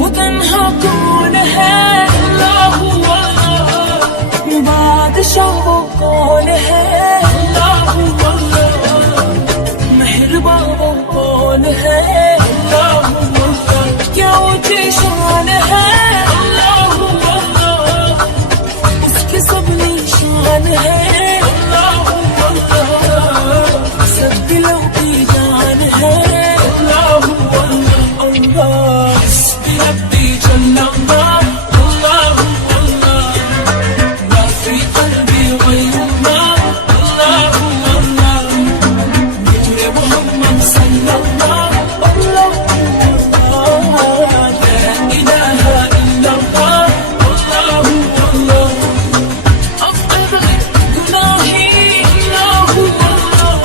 وتنهى कौन है अल्लाह अल्लाह बादशाह वो कौन है अल्लाह अल्लाह मेहरबान वो कौन है अल्लाह अल्लाह क्या ऊंची शान है अल्लाह अल्लाह उसके सब निशान है अल्लाह अल्लाह सब दिलों की जान है अल्लाह अल्लाह अल्लाह ربي جل الله الله الله ما في قلبي غير الله الله الله نور محمد صلى الله الله الله لا إله إلا الله الله الله أفضل جناحي الله الله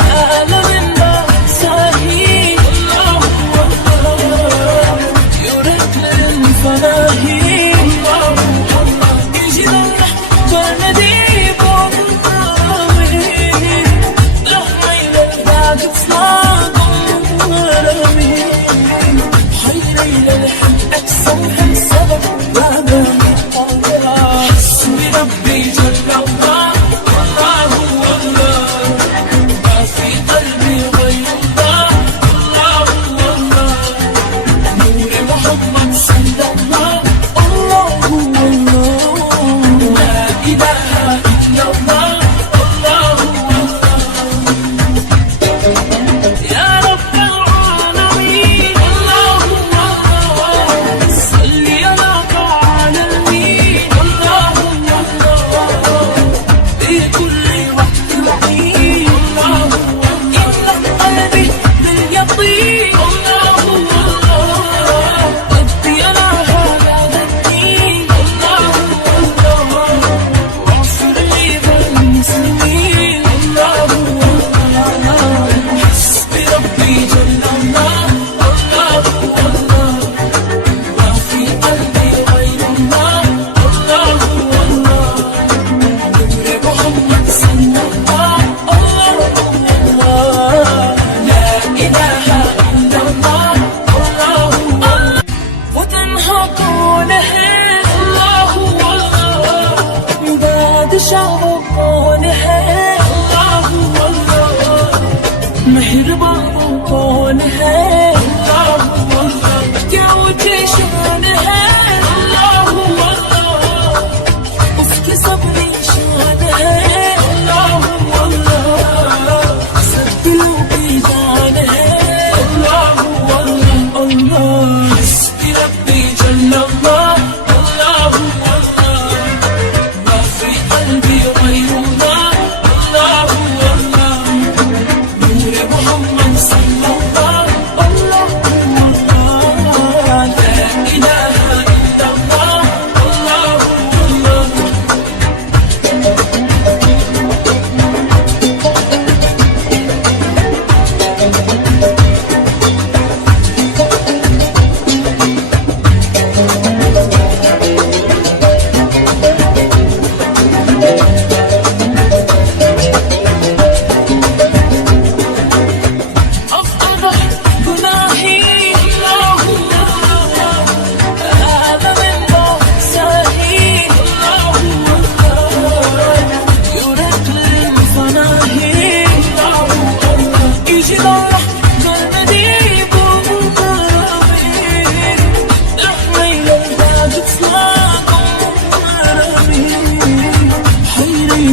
أعلى من بأساهي الله الله فلاهي الله الله يجي الله جنبي بوضعي لحمي للبعد فلاق ورمي حيري للحب أكسر هم سبب وعدم حسبي ربي جل الله الله الله ما في قلبي غير الله الله الله نور محمد صلى الله बादशाह वो कौन है अल्लाह अल्लाह मेहरबान वो कौन है अल्लाह अल्लाह क्या ऊंची शान है अल्लाह अल्लाह उसके सब निशान है अल्लाह अल्लाह सब दिलों की जान है अल्लाह अल्लाह अल्लाह हस्बी रब्बी जल अल्लाह अल्लाह قلبي غير الله الله الله نور محمد صلى الله الله الله لا إله إلا الله الله الله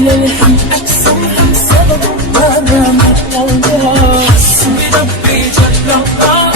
للحب أكسر هم سبب ما دام قلبها حسبي ربي جل الله